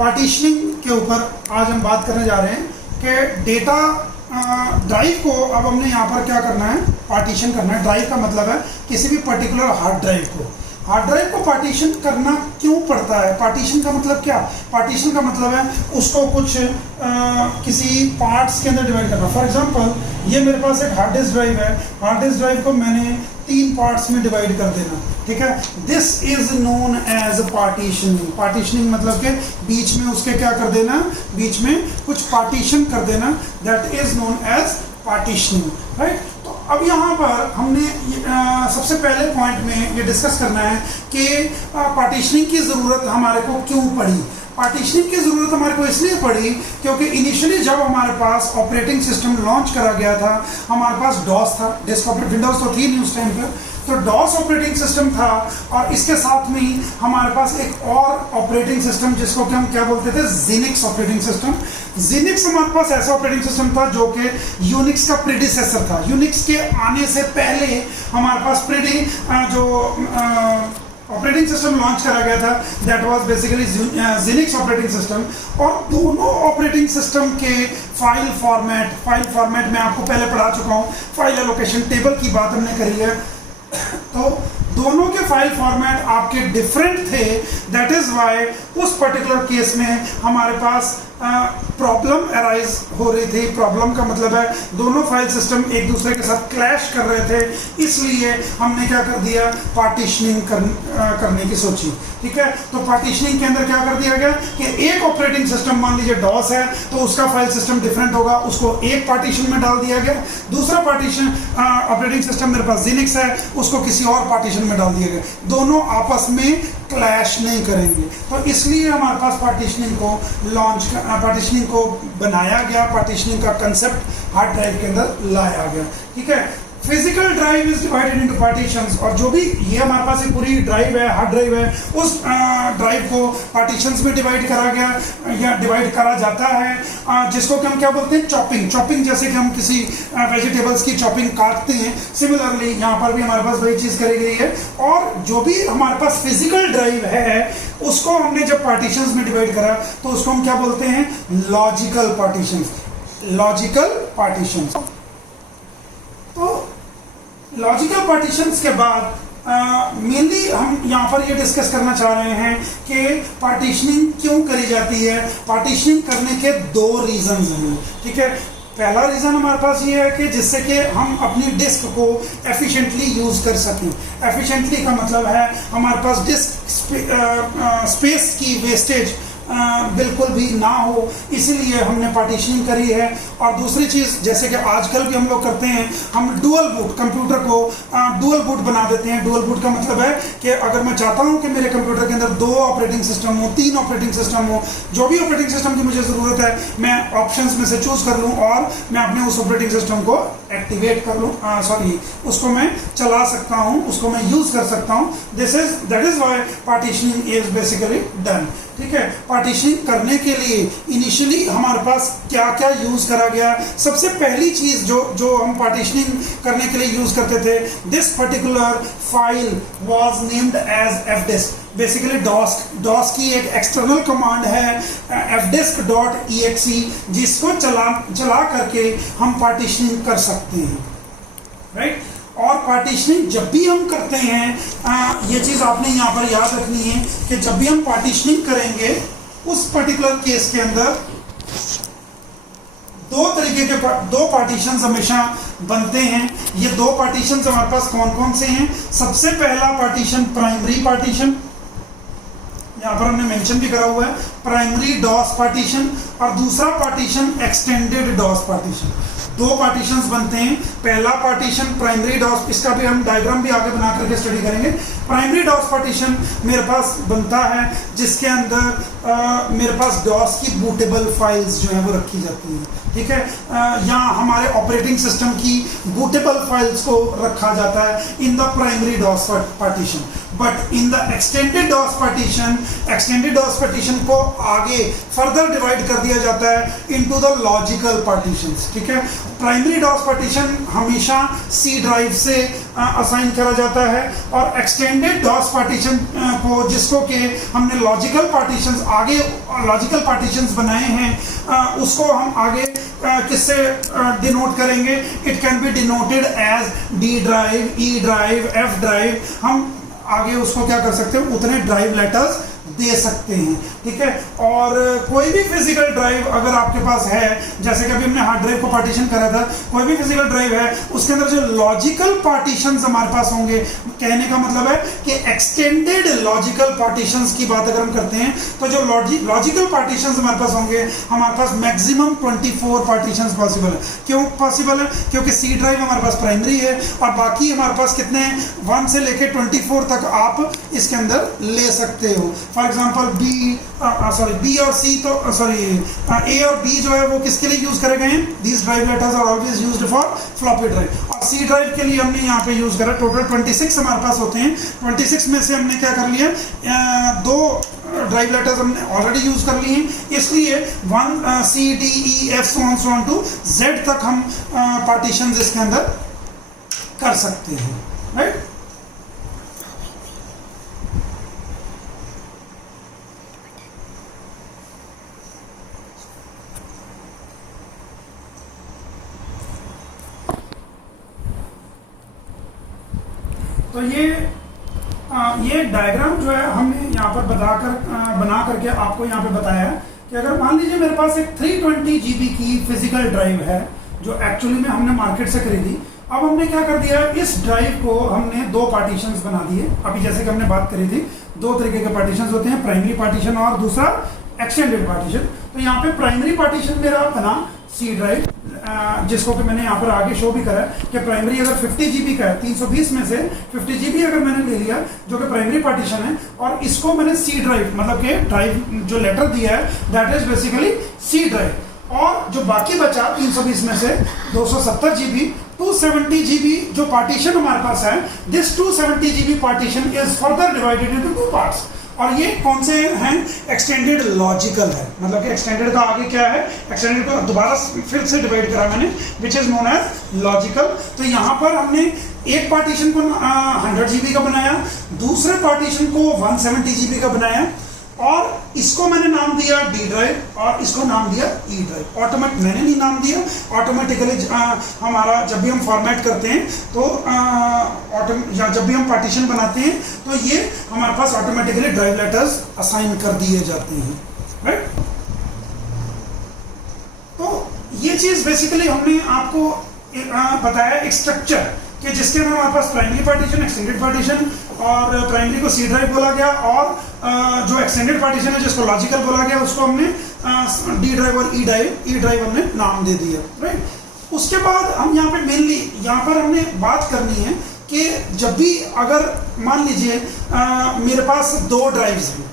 Partitioning के ऊपर आज हम बात करने जा रहे हैं कि डेटा ड्राइव को अब हमने यहाँ पर क्या करना है, पार्टीशन करना है। ड्राइव का मतलब है किसी भी पर्टिकुलर हार्ड ड्राइव को। हार्ड ड्राइव को पार्टीशन करना क्यों पड़ता है? पार्टीशन का मतलब क्या? पार्टीशन का मतलब है उसको कुछ किसी पार्ट्स के अंदर डिवाइड करना। फॉर एग्जांपल ये मेरे पास एक हार्ड डिस्क ड्राइव है। हार्ड डिस्क ड्राइव को मैंने 3 पार्ट्स में डिवाइड कर देना, ठीक है। This is known as partitioning. Partitioning मतलब के बीच में उसके क्या कर देना, बीच में कुछ पार्टीशन कर देना, that is known as partitioning, right. तो अब यहाँ पर हमने सबसे पहले पॉइंट में ये डिस्कस करना है कि पार्टीशनिंग की ज़रूरत हमारे को क्यों पड़ी। पार्टीशनिंग की ज़रूरत हमारे को इसलिए पड़ी क्योंकि इनिशियली जब हमारे पास ऑपरेटिंग सिस्टम लॉन्च करा गया था, हमारे पास डॉस था, डेस्कटॉप विंडोज तो थी नहीं उस टाइम पर, तो डॉस ऑपरेटिंग सिस्टम था और इसके साथ में ही हमारे पास एक और ऑपरेटिंग सिस्टम जिसको कि हम क्या बोलते थे, जिनिक्स ऑपरेटिंग सिस्टम। जिनिक्स हमारे पास ऐसा ऑपरेटिंग सिस्टम था जो कि यूनिक्स का प्रीडिसेसर था। यूनिक्स के आने से पहले हमारे पास जो ऑपरेटिंग सिस्टम लॉन्च करा गया था, that was basically Xenix operating system. और दोनों ऑपरेटिंग सिस्टम के फाइल फॉर्मेट मैं आपको पहले पढ़ा चुका हूँ। फाइल एलोकेशन टेबल की बात हमने करी है, तो दोनों के फाइल फॉर्मेट आपके डिफरेंट थे। दैट इज वाई उस पर्टिकुलर केस में हमारे पास प्रॉब्लम अराइज हो रही थी। प्रॉब्लम का मतलब है दोनों फाइल सिस्टम एक दूसरे के साथ क्लैश कर रहे थे, इसलिए हमने क्या कर दिया, पार्टीशनिंग करने की सोची, ठीक है। तो पार्टीशनिंग के अंदर क्या कर दिया गया कि एक ऑपरेटिंग सिस्टम, मान लीजिए डॉस है, तो उसका फाइल सिस्टम डिफरेंट होगा, उसको एक पार्टीशन में डाल दिया गया। दूसरा पार्टीशन ऑपरेटिंग सिस्टम मेरे पास जिनिक्स है, उसको किसी और पार्टीशन में डाल दिया गया। दोनों आपस में क्लैश नहीं करेंगे, तो इसलिए हमारे पास पार्टीशनिंग को बनाया गया। पार्टीशनिंग का कंसेप्ट हार्ड ड्राइव के अंदर लाया गया, ठीक है। Physical drive is divided into partitions, और जो भी ये हमारे पास एक पूरी ड्राइव है, हार्ड ड्राइव है, उस ड्राइव को पार्टीशंस में डिवाइड करा गया या डिवाइड करा जाता है, जिसको कि हम क्या बोलते हैं, चॉपिंग। चॉपिंग जैसे कि हम किसी वेजिटेबल्स की चॉपिंग काटते हैं, सिमिलरली यहाँ पर भी हमारे पास वही चीज़ करी गई है। और जो भी हमारे पास फिजिकल ड्राइव है, उसको हमने जब पार्टीशंस में डिवाइड करा तो उसको हम क्या बोलते हैं, लॉजिकल पार्टीशंस। Logical partitions. तो लॉजिकल पार्टीशंस के बाद मेनली हम यहाँ पर ये डिस्कस करना चाह रहे हैं कि पार्टीशनिंग क्यों करी जाती है। पार्टीशनिंग करने के 2 रीजंस हैं, ठीक है। पहला रीज़न हमारे पास ये है कि जिससे कि हम अपनी डिस्क को एफिशिएंटली यूज़ कर सकें। एफिशिएंटली का मतलब है हमारे पास डिस्क स्पेस की वेस्टेज बिल्कुल भी ना हो, इसीलिए हमने पार्टीशनिंग करी है। और दूसरी चीज़, जैसे कि आजकल भी हम लोग करते हैं, हम डुअल बूट कंप्यूटर को डुअल बूट बना देते हैं। डुअल बूट का मतलब है कि अगर मैं चाहता हूं कि मेरे कंप्यूटर के अंदर 2 ऑपरेटिंग सिस्टम हो, 3 ऑपरेटिंग सिस्टम हो, जो भी ऑपरेटिंग सिस्टम की मुझे ज़रूरत है, मैं ऑप्शंस में से चूज कर लूँ और मैं अपने उस ऑपरेटिंग सिस्टम को एक्टिवेट कर लूँ, उसको मैं चला सकता हूँ, उसको मैं यूज़ कर सकता हूँ। That is why partitioning is basically done, ठीक है। पार्टीशनिंग करने के लिए इनिशियली हमारे पास क्या क्या यूज करा गया। सबसे पहली चीज जो हम पार्टीशनिंग करने के लिए यूज करते थे, this particular file was named as fdisk। Basically DOS की एक एक्सटर्नल कमांड है fdisk.exe, जिसको चला करके हम पार्टीशनिंग कर सकते हैं, राइट। और पार्टीशनिंग जब भी हम करते हैं, ये चीज़ आपने यहाँ पर याद रखनी है कि जब भी हम पार्टीशनिंग करेंगे, उस पर्टिकुलर केस के अंदर 2 तरीके के 2 पार्टीशंस हमेशा बनते हैं। ये 2 पार्टीशंस हमारे पास कौन कौन से हैं? सबसे पहला पार्टीशन प्राइमरी पार्टीशन, यहाँ पर हमने मेंशन भी करा हुआ है, प्राइमरी डॉस पार्टीशन। और दूसरा partition extended DOS partition. 2 partitions बनते हैं। पहला पार्टीशन प्राइमरी डॉस, इसका भी हम डायग्राम भी आगे बना करके स्टडी करेंगे। प्राइमरी डॉस पार्टीशन मेरे पास बनता है जिसके अंदर मेरे पास डॉस की बूटेबल फाइल्स जो है वो रखी जाती हैं, ठीक है। यहाँ हमारे ऑपरेटिंग सिस्टम की बूटेबल फाइल्स को रखा जाता है in the primary DOS partition. But in the extended DOS partition को आगे फर्दर डिवाइड कर दिया जाता है इनटू द लॉजिकल पार्टीशंस, ठीक है। प्राइमरी डॉस पार्टीशन हमेशा सी ड्राइव से असाइन करा जाता है, और एक्सटेंडेड डॉस पार्टीशन को, जिसको कि हमने लॉजिकल पार्टीशंस बनाए हैं, उसको हम आगे किससे डिनोट करेंगे? It can be denoted as D drive, E drive, F drive. हम आगे उसको क्या कर सकते हैं? उतने ड्राइव लेटर्स दे सकते हैं, ठीक है। और कोई भी फिजिकल ड्राइव अगर आपके पास है, जैसे कि अभी हमने हार्ड ड्राइव को पार्टीशन करा था, कोई भी फिजिकल ड्राइव है, उसके अंदर जो लॉजिकल पार्टीशंस हमारे पास होंगे, कहने का मतलब है कि एक्सटेंडेड लॉजिकल पार्टीशंस की बात अगर हम करते हैं, तो जो लॉजिकल पार्टीशंस हमारे पास होंगे, हमारे पास मैक्सिमम 24 पार्टीशंस पॉसिबल है। क्यों पॉसिबल है? क्योंकि सी ड्राइव हमारे पास प्राइमरी है, और बाकी हमारे पास कितने 1 से लेकर 24 तक आप इसके अंदर ले सकते हो। फॉर एग्जाम्पल बी और सी, तो ए और बी जो है वो किसके लिए यूज करे गए हैं? These drive letters are always used for floppy drive. और सी ड्राइव के लिए हमने यहाँ पे यूज करा, टोटल 26 हमारे पास होते हैं। 26 में से हमने क्या कर लिया? 2 ड्राइव लेटर्स हमने ऑलरेडी यूज कर लिए हैं, इसलिए 1 C D E F so on to Z तक हम पार्टीशन इसके अंदर कर सकते हैं, राइट। तो ये डायग्राम जो है हमने यहाँ पर बना करके आपको यहाँ पे बताया है कि अगर मान लीजिए मेरे पास एक 320 GB की फिजिकल ड्राइव है, जो एक्चुअली में हमने मार्केट से खरीदी। अब हमने क्या कर दिया? इस ड्राइव को हमने 2 पार्टीशंस बना दिए। अभी जैसे कि हमने बात करी थी, 2 तरीके के पार्टीशंस होते हैं, प्राइमरी पार्टीशन और दूसरा एक्सटेंडेड पार्टीशन। तो यहाँ पे प्राइमरी पार्टीशन मेरा बना सी ड्राइव, जिसको कि मैंने यहाँ पर आगे शो भी करा कि प्राइमरी अगर 50 GB का है, 320 में से 50 GB अगर मैंने ले लिया, जो कि प्राइमरी पार्टीशन है, और इसको मैंने सी ड्राइव, मतलब कि ड्राइव जो लेटर दिया है that is basically C drive. और जो बाकी बचा 320 में से 270 GB, 270 GB जो पार्टीशन हमारे पास है, this 270 GB partition is further divided into 2 parts. और ये कौन से हैं? एक्सटेंडेड लॉजिकल है, मतलब कि एक्सटेंडेड का आगे क्या है? एक्सटेंडेड को दोबारा फिर से डिवाइड करा मैंने, which is known as logical. तो यहाँ पर हमने एक पार्टीशन को 100 GB का बनाया, दूसरे पार्टीशन को 170 GB का बनाया, और इसको मैंने नाम दिया डी ड्राइव और इसको नाम दिया ई ड्राइव। ऑटोमेटिक मैंने नहीं नाम दिया, ऑटोमेटिकली हमारा जब भी हम फॉर्मेट करते हैं तो या जब भी हम पार्टीशन बनाते हैं तो ये हमारे पास ऑटोमेटिकली ड्राइव लेटर्स असाइन कर दिए जाते हैं, राइट। तो ये चीज बेसिकली हमने आपको बताया एक स्ट्रक्चर कि जिसके अंदर हमारे पास प्राइमरी पार्टीशन, एक्सटेंडेड पार्टीशन, और प्राइमरी को सी ड्राइव बोला गया, और जो एक्सटेंडेड पार्टीशन है जिसको लॉजिकल बोला गया उसको हमने डी ड्राइव और ई ड्राइव हमने नाम दे दिया, राइट। उसके बाद हम यहाँ पे मेनली यहाँ पर हमने बात करनी है कि जब भी अगर मान लीजिए मेरे पास 2 ड्राइव्स हैं,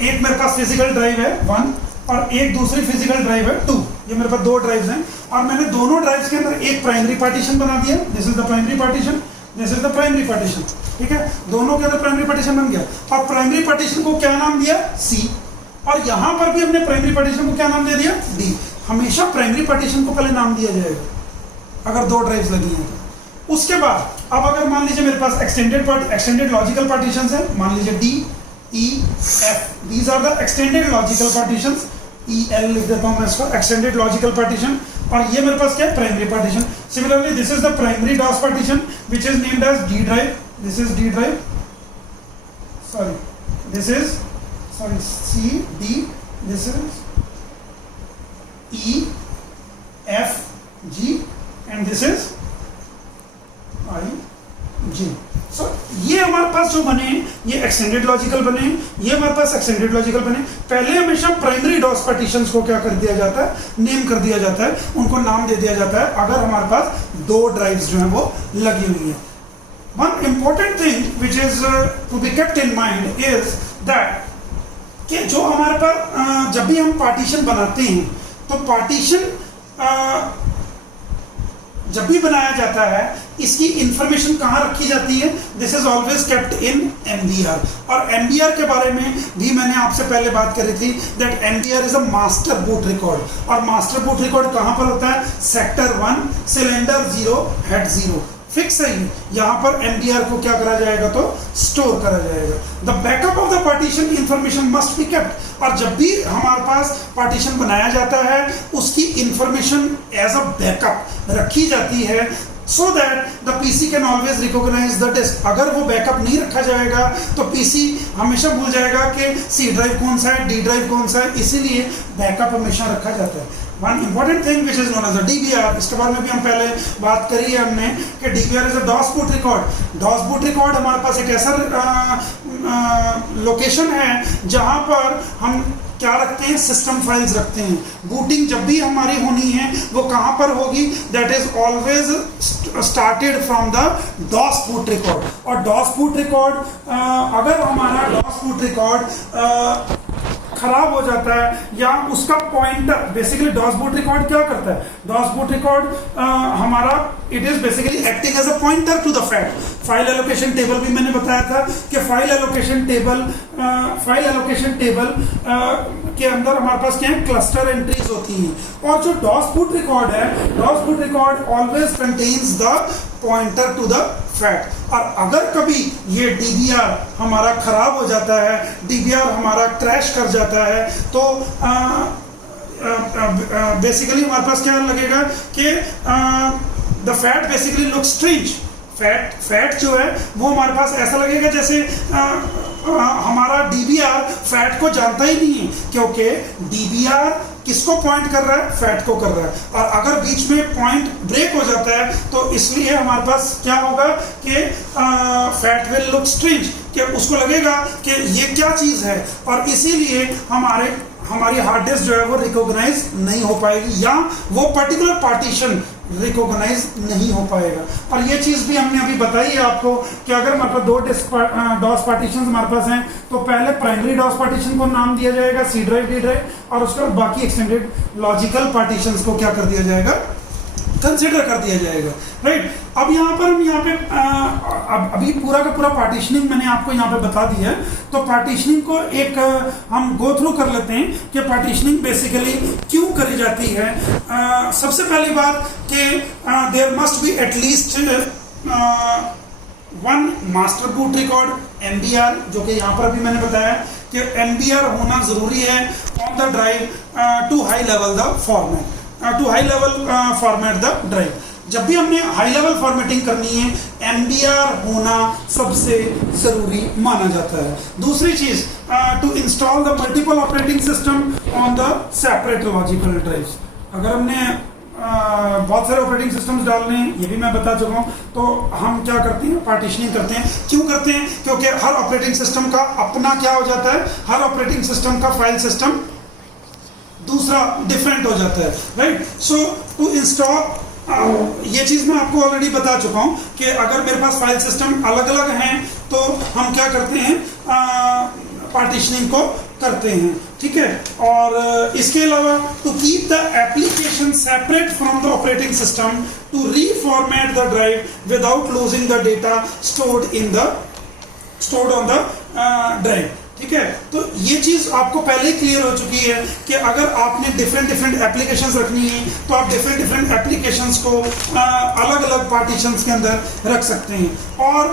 एक मेरे पास फिजिकल ड्राइव है 1 और एक दूसरी फिजिकल ड्राइव है 2, ये मेरे पास 2 ड्राइव्स हैं, और मैंने दोनों ड्राइव्स के अंदर एक प्राइमरी पार्टीशन बना दिया, this is the primary partition, this is the primary partition, ठीक है। दोनों के अंदर प्राइमरी पार्टीशन बन गया, और प्राइमरी पार्टीशन को क्या नाम दिया? सी, और यहां पर भी हमने प्राइमरी पार्टीशन को क्या नाम दे दिया? डी। हमेशा प्राइमरी पार्टीशन को पहले नाम दिया जाएगा अगर 2 ड्राइव्स लगी हैं तो। उसके बाद अब अगर मान लीजिए मेरे पास एक्सटेंडेड लॉजिकल पार्टीशंस है, मान लीजिए D E F, these are the extended logical partitions, E L लिख देता हूं मैं इसको, एक्सटेंडेड लॉजिकल पार्टीशन, और ये मेरे पास क्या है? Primary partition. Similarly this is the primary DOS partition which is named as D drive, this is D drive, C D, this is E F G, and this is I G. So ये हमारे पास जो बने ये extended logical बने, ये हमारे पास extended logical बने। पहले हमेशा प्राइमरी डॉस पार्टीशंस को क्या कर दिया जाता है? नेम कर दिया जाता है, उनको नाम दे दिया जाता है अगर हमारे पास 2 ड्राइव्स जो है वो लगी हुई है। One important thing which is to be kept in mind is that कि जो हमारे पास जब भी हम पार्टीशन बनाते हैं तो पार्टीशन जब भी बनाया जाता है इसकी इंफॉर्मेशन कहाँ रखी जाती है? This is always kept in MBR. और एमबीआर के बारे में भी मैंने आपसे पहले बात करी थी that MBR is a master boot record. और मास्टर बूट रिकॉर्ड कहाँ पर होता है? सेक्टर 1 सिलेंडर 0 हेड 0 फिक्स है। यहाँ पर एमबीआर को क्या करा जाएगा? तो स्टोर करा जाएगा। The backup of the partition information must be kept. और जब भी हमारे पास पार्टीशन बनाया जाता है उसकी इंफॉर्मेशन एज अ बैकअप रखी जाती है so that the PC can always recognize the disk। अगर वो बैकअप नहीं रखा जाएगा तो PC हमेशा भूल जाएगा कि C ड्राइव कौन सा है, D ड्राइव कौन सा है, इसीलिए बैकअप हमेशा रखा जाता है। One important thing which is known as DBR, इसके बारे में भी हम पहले बात करी है हमने कि DBR is a DOS boot record. DOS boot record हमारे पास एक ऐसा लोकेशन है जहां पर हम क्या रखते हैं? सिस्टम फाइल्स रखते हैं। बूटिंग जब भी हमारी होनी है वो कहां पर होगी? That is always started from the DOS boot record. और डॉस बूट रिकॉर्ड अगर हमारा डॉस बूट रिकॉर्ड खराब हो जाता है या उसका pointer, basically DOS boot record क्या करता है? डॉस बूट रिकॉर्ड हमारा it is basically acting as a pointer to the FAT. File allocation table भी मैंने बताया था कि फाइल एलोकेशन टेबल के अंदर हमारे पास क्या है? क्लस्टर एंट्रीज होती हैं। और जो डॉस बूट रिकॉर्ड है, DOS boot record always contains the pointer to the FAT. और अगर कभी ये DBR हमारा खराब हो जाता है, DBR हमारा क्रैश कर जाता है, तो बेसिकली हमारे पास क्या लगेगा कि the fat basically look strange. Fat जो है वो हमारे पास ऐसा लगेगा जैसे हमारा DBR फैट को जानता ही नहीं है, क्योंकि DBR किसको पॉइंट कर रहा है? फैट को कर रहा है। और अगर बीच में पॉइंट ब्रेक हो जाता है तो इसलिए हमारे पास क्या होगा कि फैट विल लुक स्ट्रेंज, कि उसको लगेगा कि ये क्या चीज है, और इसीलिए हमारी हार्ड डिस्क जो है वो रिकॉग्नाइज नहीं हो पाएगी या वो पर्टिकुलर पार्टीशन रिकॉग्नाइज नहीं हो पाएगा। और ये चीज भी हमने अभी बताई है आपको कि अगर हमारे पास 2 डॉस पार्टीशन हमारे पास हैं तो पहले प्राइमरी डॉस पार्टीशन को नाम दिया जाएगा C ड्राइव, D ड्राइव, और उसके बाद बाकी एक्सटेंडेड लॉजिकल पार्टीशंस को क्या कर दिया जाएगा? कंसिडर कर दिया जाएगा। राइट। अब यहाँ पर हम अभी पूरा का पूरा पार्टीशनिंग मैंने आपको यहाँ पे बता दिया है, तो पार्टीशनिंग को एक हम गो थ्रू कर लेते हैं कि पार्टीशनिंग बेसिकली क्यों करी जाती है। सबसे पहली बात कि there must be at least one master boot record MBR, जो कि यहाँ पर भी मैंने बताया कि MBR होना जरूरी है on the drive to high level the format, to high level format the drive. जब भी हमने हाई लेवल फॉर्मेटिंग करनी है MBR होना सबसे जरूरी माना जाता है। दूसरी चीज, to install the multiple operating system on the separate logical drives. अगर हमने बहुत सारे ऑपरेटिंग सिस्टम्स डालने हैं, ये भी मैं बता चुका हूँ, तो हम क्या करते हैं? पार्टीशनिंग करते हैं। क्यों करते हैं? क्योंकि हर ऑपरेटिंग सिस्टम का अपना क्या हो जाता है? हर ऑपरेटिंग सिस्टम का फाइल सिस्टम दूसरा डिफरेंट हो जाता है। राइट। सो टू इंस्टॉल, ये चीज मैं आपको ऑलरेडी बता चुका हूं कि अगर मेरे पास फाइल सिस्टम अलग अलग हैं तो हम क्या करते हैं? पार्टीशनिंग को करते हैं। ठीक है। और इसके अलावा to keep the application separate from the operating system, to reformat the drive without losing the data stored on the drive. ठीक है। तो ये चीज आपको पहले ही क्लियर हो चुकी है कि अगर आपने डिफरेंट एप्लीकेशंस रखनी है तो आप डिफरेंट एप्लीकेशंस को अलग अलग पार्टीशंस के अंदर रख सकते हैं। और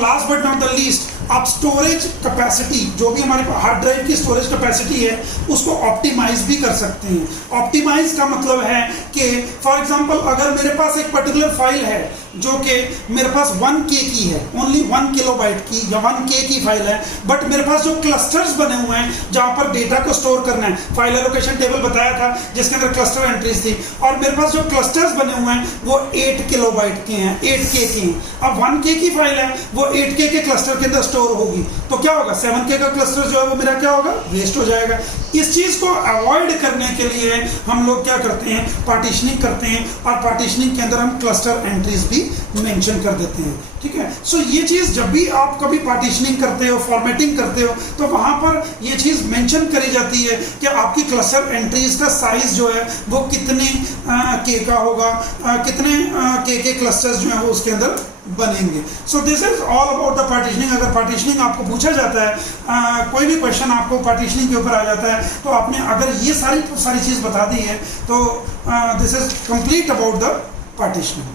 last but not the least, आप स्टोरेज कैपेसिटी, जो भी हमारे हार्ड ड्राइव की स्टोरेज कैपेसिटी है उसको ऑप्टिमाइज भी कर सकते हैं। ऑप्टिमाइज का मतलब है कि फॉर एग्जांपल अगर मेरे पास एक पर्टिकुलर फाइल है जो कि मेरे पास 1K की है, ओनली 1 किलोबाइट की या 1K की फाइल है, बट मेरे पास जो क्लस्टर्स बने हुए हैं जहां पर डेटा को स्टोर करना है, फाइल एलोकेशन टेबल बताया था जिसके अंदर क्लस्टर एंट्रीज थी, और मेरे पास जो क्लस्टर्स बने हुए हैं वो 8 किलोबाइट के हैं, 8K के हैं। अब 1K की फाइल है, वो 8K के क्लस्टर के अंदर स्टोर होगी, तो क्या होगा? 7K का क्लस्टर जो है वो मेरा क्या होगा? वेस्ट हो जाएगा। इस चीज को अवॉइड करने के लिए हम लोग क्या करते हैं? पार्टीशनिंग करते हैं, और पार्टीशनिंग के अंदर हम क्लस्टर एंट्रीज भी मेंशन कर देते हैं, ठीक है। सो ये चीज़ जब भी आप कभी पार्टीशनिंग करते हो, फॉर्मेटिंग करते हो, तो वहाँ पर ये चीज़ मेंशन करी जाती है कि आपकी क्लस्टर एंट्रीज का साइज जो है वो कितने के का होगा, कितने के क्लस्टर्स जो है वो उसके अंदर बनेंगे। So this is all about the partitioning. अगर पार्टीशनिंग आपको पूछा जाता है, कोई भी क्वेश्चन आपको पार्टीशनिंग के ऊपर आ जाता है, तो आपने अगर ये सारी चीज़ बता दी है तो this is complete about the partitioning.